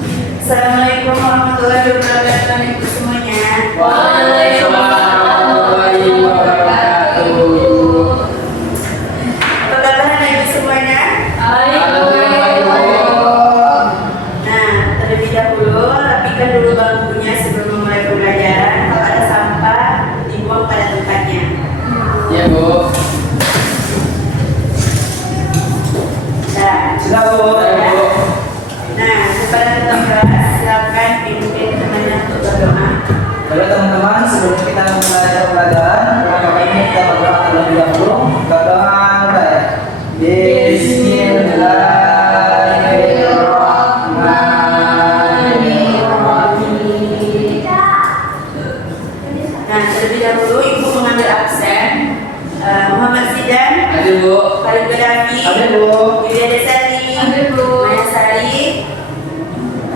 Assalamualaikum warahmatullahi wabarakatuh ibu semuanya. Waalaikumsalam warahmatullahi wabarakatuh. Apa kabar ibu semuanya? Nah, terlebih dahulu rapikan dulu bangkunya sebelum memulai pembelajaran. Kalau ada sampah dibuang pada tempatnya. Ya Bu. Nah, Bu. nah kepada kelas silakan pimpin temannya untuk berdoa. Baiklah teman-teman, sebelum kita memulai pembelajaran, maka ini kita berdoa terlebih dahulu. Berdoa mulai. Bismillahirrahmanirrahim. Nah, terlebih dahulu ibu mengambil absen. Muhammad Sidan, Hadir Bu. Khalid Badafi, Hadir Bu. Yulia Desari, Hadir Bu. Maya Sari,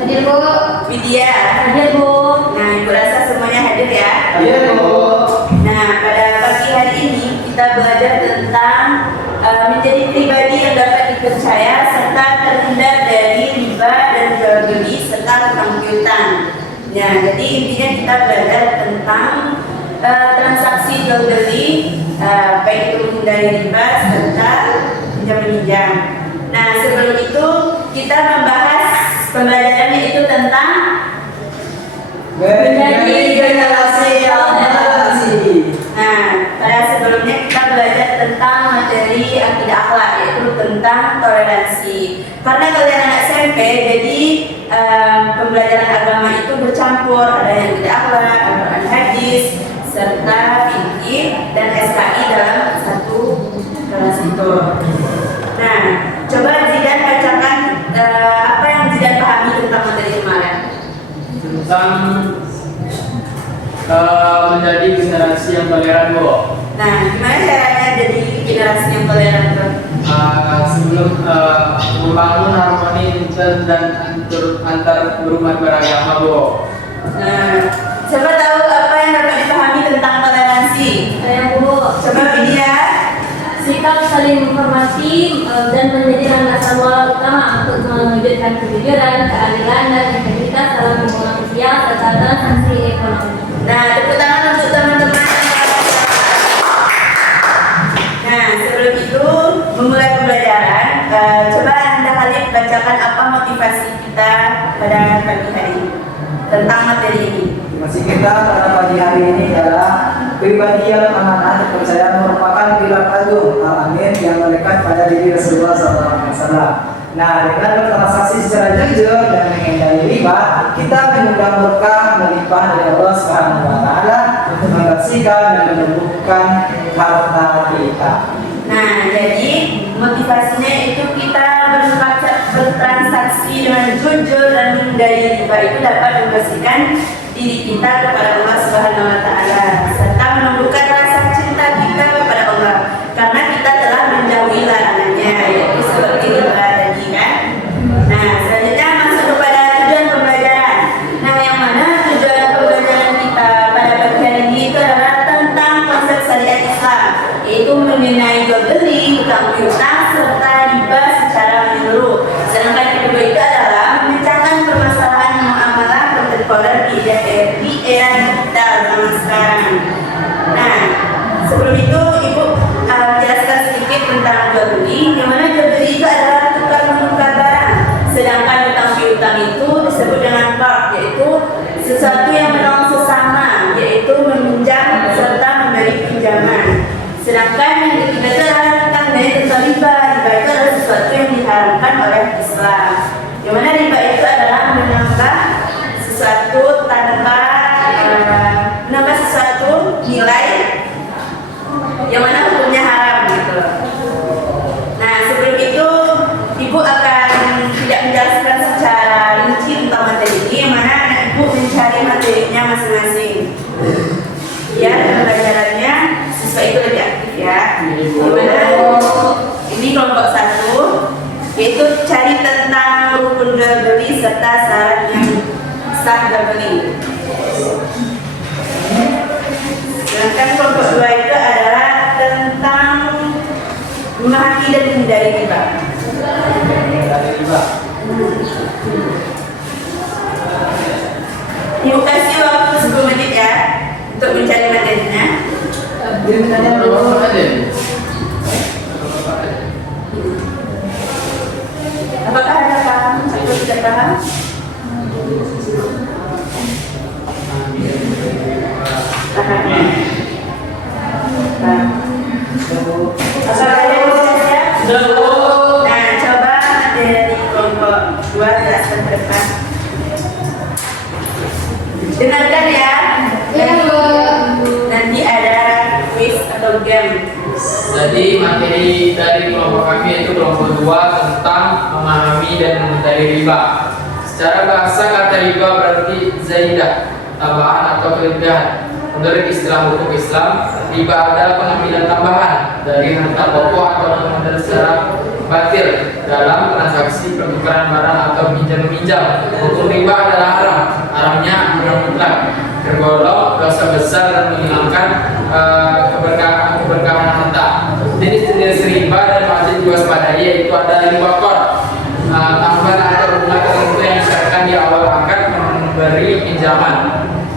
Hadir Bu. Widya. Hadir Bu. Nah, ibu rasa semuanya hadir ya. Hadir Bu. Nah, pada pagi hari ini kita belajar tentang menjadi pribadi yang dapat dipercaya serta terhindar dari riba dan jual beli serta hutang piutang. Ya, jadi intinya kita belajar tentang transaksi jual beli, baik itu menghindari riba serta pinjam meminjam. Nah, sebelum itu kita membahas pembelajarannya itu tentang Menjadi generasi yang generasi. Nah, pada sebelumnya kita belajar tentang materi akidah akhlak, yaitu tentang toleransi. Karena kalian anak SMP, jadi pembelajaran agama itu bercampur, ada yang akidah akhlak, Al-Quran hadis, serta fikih dan SKI dalam satu kelas itu. Nah, coba Zidan bacakan apa yang Zidan pahami tentang materi kemarin. Tentang menjadi generasi yang toleran Bu. Nah, gimana caranya jadi generasi yang toleran tuh? Sebelum membangun harmoni dan antar berumat beragama Bu. Nah, coba tahu apa yang dapat dipahami tentang toleransi? Saya Bu. Coba Widya. Sikap saling menghormati dan menjadi landasan moral utama untuk mewujudkan kejujuran, keadilan, dan integritas dalam hubungan sosial serta transaksi ekonomi. Nah, tepuk tangan untuk teman-teman. Nah, sebelum itu memulai pembelajaran, coba Anda kalian bacakan apa motivasi kita pada pagi hari ini tentang materi ini. Masih kita pada pagi hari ini adalah pribadi yang amanah terpercaya merupakan pilar agung al-amin yang melekat pada diri Rasulullah SAW. Nah, dengan bertransaksi secara jujur dan menghindari riba, kita mengundang berkah melimpah dari Allah Subhanahu wa Ta'ala untuk membersihkan dan menumbuhkan harta kita. Nah, jadi motivasinya itu kita bertransaksi dengan jujur dan menghindari riba itu dapat membersihkan diri kita kepada Allah Subhanahu wa Ta'ala serta menumbuhkan rasa cinta kita kepada Allah karena kita telah menjauhi larangannya, yaitu seperti riba tadi kan. Nah, selanjutnya masuk kepada tujuan pembelajaran. Nah, yang mana tujuan pembelajaran kita pada pagi hari ini itu adalah tentang konsep syariat Islam, yaitu mengenai jual beli, hutang piutang serta riba secara menyeluruh. Sedangkan yang kedua itu adalah memecahkan permasalahan muamalah kontemporer di era digital zaman sekarang. Nah, sebelum itu Ibu jelaskan sedikit tentang jual beli. Yang mana jual beli itu adalah tukar menukar barang, sedangkan hutang piutang itu disebut dengan qard, yaitu sesuatu yang menolong sesama, yaitu meminjam serta memberi pinjaman. Sedangkan yang ketiga itu adalah tentang riba. Riba itu adalah sesuatu yang diharamkan oleh Islam. Yang mana riba itu adalah menambah sesuatu tanpa menambah sesuatu nilai yang mana hukumnya haram gitu. Nah, sebelum itu Ibu akan tidak menjelaskan secara rinci tentang materi ini, yang mana anak Ibu mencari materinya masing-masing. Ya, pembelajarannya siswa itu lebih aktif ya. Gimana? Ini kelompok 1, yaitu cari tentang rukun jual beli serta syarat yang sah jual beli. Sedangkan kelompok 2 itu adalah tentang memahami dan menghindari riba. paham? Paham. Asal ada yang sudah siap? Sudah Bu. Nah, coba dari kelompok 2 jelaskan ke depan. Dengarkan ya. Ya, Bu. Nanti ada quiz atau game. Jadi materi dari kelompok kami yaitu kelompok 2 tentang memahami dan mengenai riba. Secara bahasa kata riba berarti zaidah, tambahan atau kelebihan. Menurut istilah hukum Islam, riba adalah pengambilan tambahan dari harta pokok atau modal secara batil dalam transaksi pertukaran barang atau pinjam-meminjam. Hukum riba adalah haram, haramnya haram mutlak, tergolong dosa besar dan menghilangkan keberkahan harta. Jenis-jenis riba dan wajib diwaspadai yaitu ada riba qard, tambahan atau bunga tertentu yang disyaratkan di awal akad memberi pinjaman.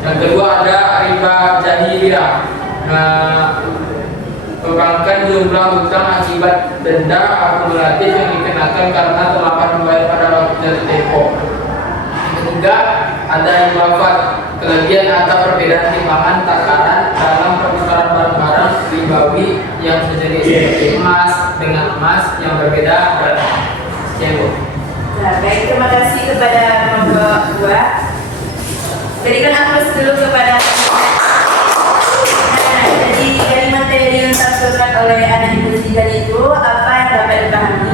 Yang kedua ada riba jahiliyah, perbankan jumlah hutang akibat denda akumulatif yang dikenakan karena terlambat membayar pada waktu jatuh tempo. Yang ketiga ada riba fad, kelebihan atau perbedaan timbangan takaran dalam pertukaran barang-barang ribawi yang sejenis seperti emas dengan emas yang berbeda beratnya. Sekian Bu. Nah, baik, terima kasih kepada kelompok 2. Berikan aplaus dulu kepada. Nah, jadi dari materi yang disampaikan oleh anak ibu Zidan itu apa yang dapat dipahami?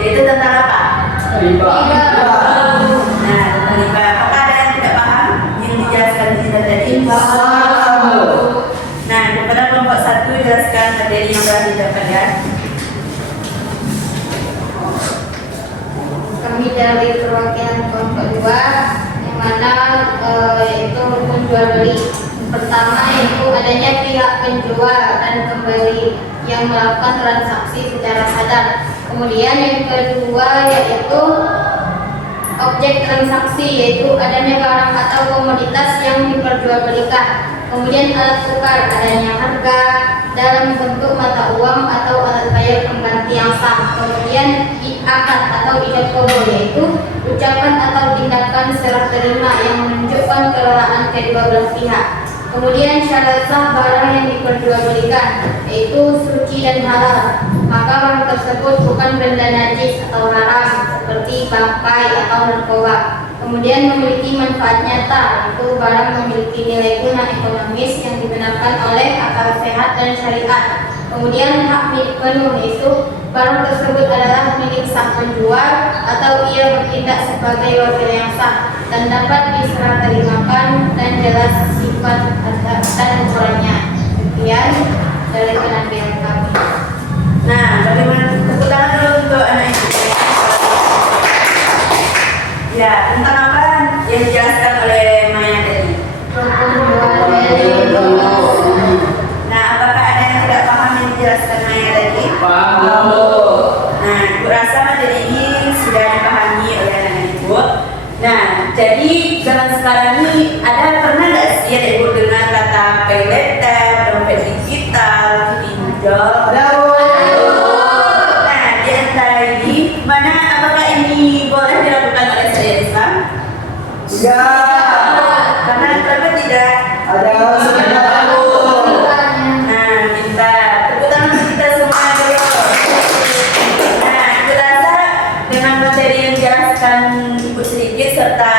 Yaitu tentang apa? Riba. Nah, tentang riba. Apakah ada yang tidak paham yang dijelaskan di Zidan tadi? Nah, kepada kelompok 1 jelaskan materi yang telah didapatkan. Kami dari perwakilan kelompok 2 yang mana yaitu rukun jual beli. Pertama yaitu adanya pihak penjual dan pembeli yang melakukan transaksi secara sadar. Kemudian yang kedua yaitu objek transaksi, yaitu adanya barang atau komoditas yang diperjualbelikan. Kemudian alat tukar, adanya harga dalam bentuk mata uang atau alat bayar pengganti yang sah. Kemudian akad atau ijab kabul, yaitu ucapan atau tindakan serah terima yang menunjukkan kerelaan kedua belah pihak. Kemudian syarat sah barang yang diperjualbelikan, yaitu suci dan halal, maka barang tersebut bukan benda najis atau haram seperti bangkai atau narkoba. Kemudian memiliki manfaat nyata, yaitu barang memiliki nilai guna ekonomis yang dibenarkan oleh akal sehat dan syariat. Kemudian hak milik penuh, yaitu barang tersebut adalah milik sang penjual atau ia bertindak sebagai wakil yang sah dan dapat diserah terimakan dan jelas sifat dan ukurannya. Sekian dari penampilan kami. Nah, bagaimana tepuk tangan dulu untuk anak ibu. Ya, tentang apa yang dijelaskan oleh Maya tadi? Nah, apakah ada yang tidak paham yang dijelaskan Maya tadi? Paham. Nah, aku rasa materi ini sudah dipahami oleh anak ibu. Nah, jadi zaman sekarang ini pernah nggak sih ada ibu dengar kata pay letter, dompet digital, pinjol? Nah, di antara ini mana apakah ini boleh dilakukan oleh syariat Islam? Ya, Karena kenapa tidak? ada sebenarnya. Nah, minta tepuk tangan untuk kita semua dulu. Nah, aku rasa dengan materi yang dijelaskan Ibu sedikit serta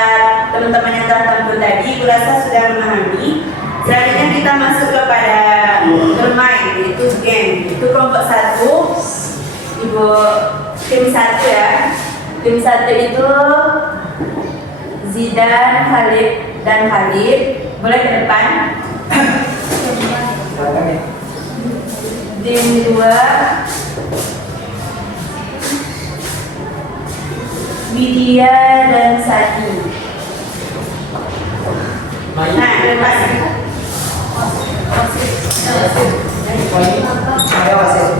teman-teman yang telah tampil tadi, aku rasa sudah memahami. Selanjutnya kita masuk kepada bermain, yaitu game. Itu kelompok 1, Ibu tim 1 ya. Tim 1 itu Zidan, Khalid, dan Khalid. Boleh ke depan. Tim 2 Widya dan Sadi. Nah, lepas. Saya wasit.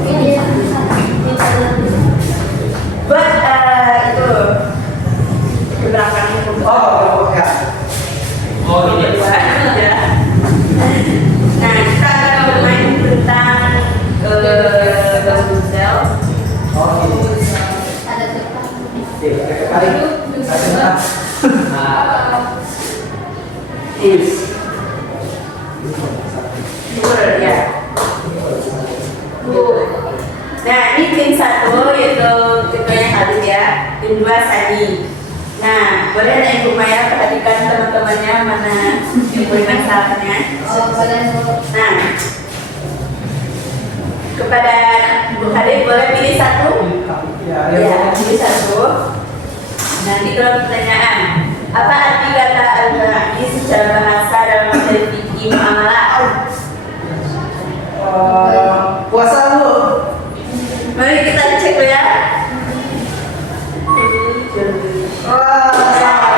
Buat itu beberapa Oh, ya. Oh iya. Nah, kita akan bermain tentang Google. Oh, gitu. Ada tukang. Oke, kita kali. Nah, Tulis. ya. Nah, ini tim 1 yaitu ketuanya Khalid ya, tim 2 Sani. Nah, boleh nih Ibu Maya perhatikan teman-temannya mana yang boleh masalahnya. Nah, kepada Bu Khalid boleh pilih satu. ya, Ya, pilih satu. Nanti kalau pertanyaan, apa arti kata al-bara'i secara bahasa dalam materi fikih muamalah? puasa lu. Mari kita cek ya. Wah, salah.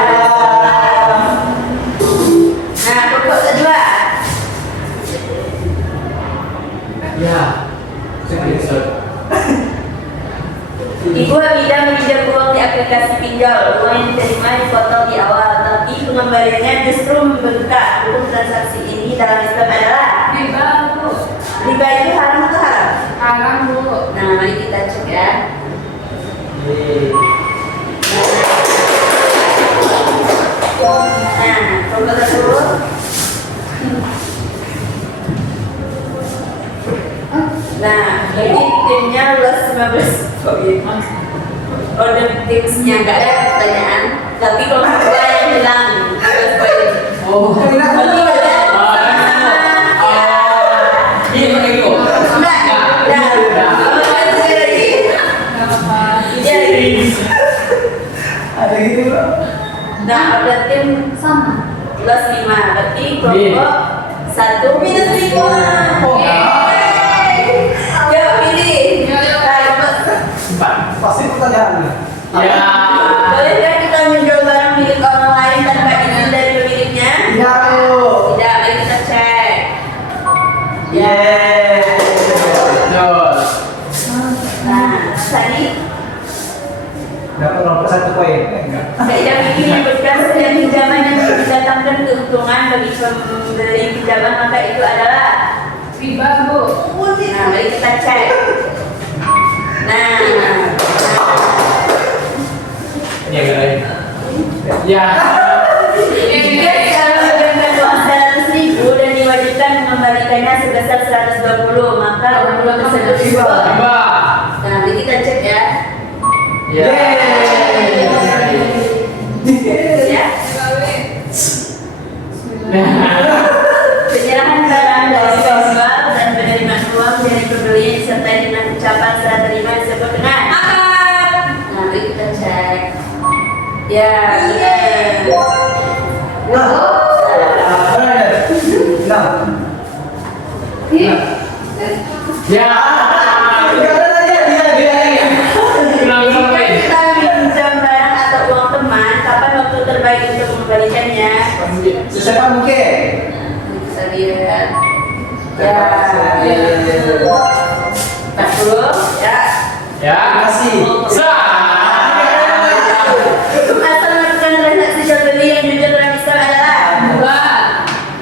Nah, pokok kedua. Ya. Screenshot. Ibu Hamidah meminjam uang di aplikasi pinjol. Uang yang diterima dipotong di awal, tapi pengembaliannya justru membengkak. Hukum transaksi ini dalam Islam adalah Riba, Bu. riba itu haram atau haram? Haram, Bu. Nah, mari kita cek ya. Nah, pokok tersebut. Nah, jadi timnya lulus 15 poin. Order timsnya nggak ada pertanyaan, tapi kalau kedua yang hilang 15 poin. Oh. Berarti ada Ini pakai itu. enggak, sekali lagi. Iya, Ada gitu, Bro. nah order tim Sama. plus 5, berarti kelompok 1 minus 5. Oh, Ya, pilih. Nah, Empat. pasti pertanyaannya. Ya. bolehkah kita menjual barang milik orang lain tanpa izin dari pemiliknya? Ya, lu. Tidak, mari kita cek. Yeah. Betul. Nah, tadi Dapat 1 poin. Enggak. kaidah fikih menyebutkan setiap pinjaman yang mendatangkan keuntungan bagi pemberi pinjaman maka itu adalah Riba, Bu. Nah, mari kita cek. Nah, Ini agak lain. Ya. jika kalau mendatangkan uang 100.000 dan diwajibkan mengembalikannya sebesar 120, maka uang tersebut riba. Riba. Nah, mari kita cek ya. Ya. Ya. Nah. Penyerahan barang dari penjual dan penerimaan uang dari pembeli yang disertai dengan ucapan serah terima disebut dengan akad. Nah, mari kita cek. Ya, benar. Nah, Ya. enggak ada lagi dia. Kenapa Jika sampai? kita minjam barang atau uang teman, kapan waktu terbaik untuk mengembalikannya? Secepat mungkin. Kita lihat. Ya, 40 ya. Ya. Terima kasih. Sah. Asal melakukan transaksi jual beli yang jujur dalam Islam adalah dua.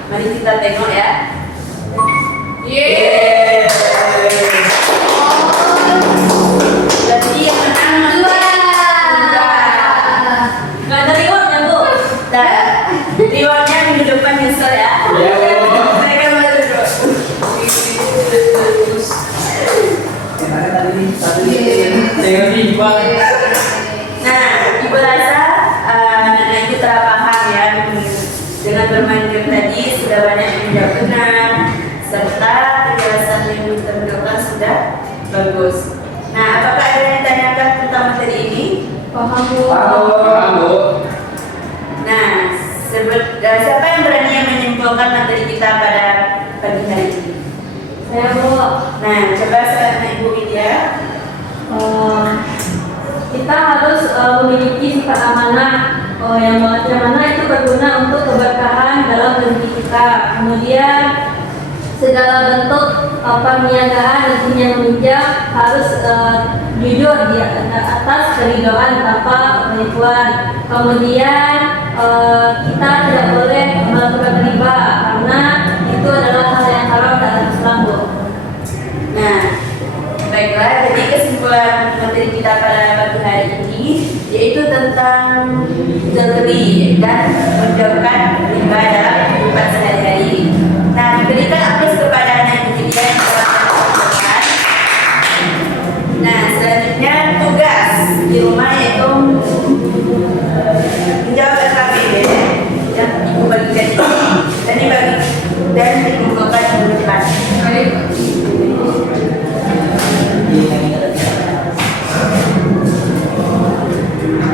Mari kita tengok ya. Yeah. Berarti yang menang dua. Nggak ada rewardnya, Bu. Nah, rewardnya minggu depan nyusul ya. Ya, Bu. Mereka mau duduk. Yang ada tadi satu Tengok tiba. Nah, ibu rasa nenek itu telah paham ya dengan bermain game tadi sudah banyak yang tidak benar serta penjelasan yang kita berikan sudah bagus. Nah, apakah ada yang ditanyakan tentang materi ini? Paham, Bu. Paham, Bu. Nah, siapa yang berani yang menyimpulkan materi kita pada pagi hari ini? Saya, Bu. Nah, coba saya Ibu Widya. Kita harus memiliki sifat amanah yang mana itu berguna untuk keberkahan dalam rezeki kita. Kemudian segala bentuk perniagaan dan yang meminjam harus jujur di atas keridhaan tanpa penipuan. Kemudian kita tidak boleh melakukan riba karena itu adalah hal yang haram dalam Islam, Bu. Nah, baiklah, jadi kesimpulan materi kita pada pagi hari ini yaitu tentang jual beli dan menjauhkan riba dalam kehidupan sehari-hari. Nah, diberikan akses kepada anak didik yang telah melakukan. Nah, selanjutnya tugas di rumah yaitu menjawab SKPD yang ibu bagikan ini dan dikumpulkan di depan.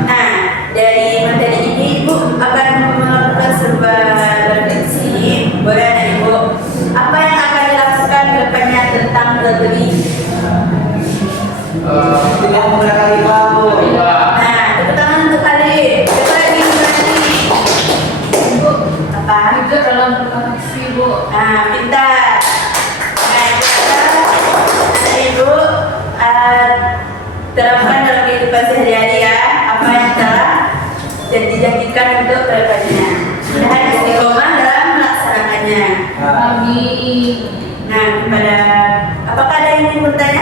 Nah, dari materi ini ibu akan melakukan sebuah refleksi. Boleh anak ibu, apa yang akan dilakukan ke depannya tentang jual beli? Tidak menggunakan riba, Bu. Riba. Nah, tepuk tangan untuk Khalid. Siapa lagi berani? Bu, Apa? juga dalam bertransaksi, Bu. Nah, pintar. Nah, kita anak ibu terapkan dalam kehidupan sehari-hari ya, apa yang telah dan dijanjikan untuk kedepannya. Dan istiqomah dalam melaksanakannya. Nah, Amin. Nah, apakah ada yang ingin bertanya?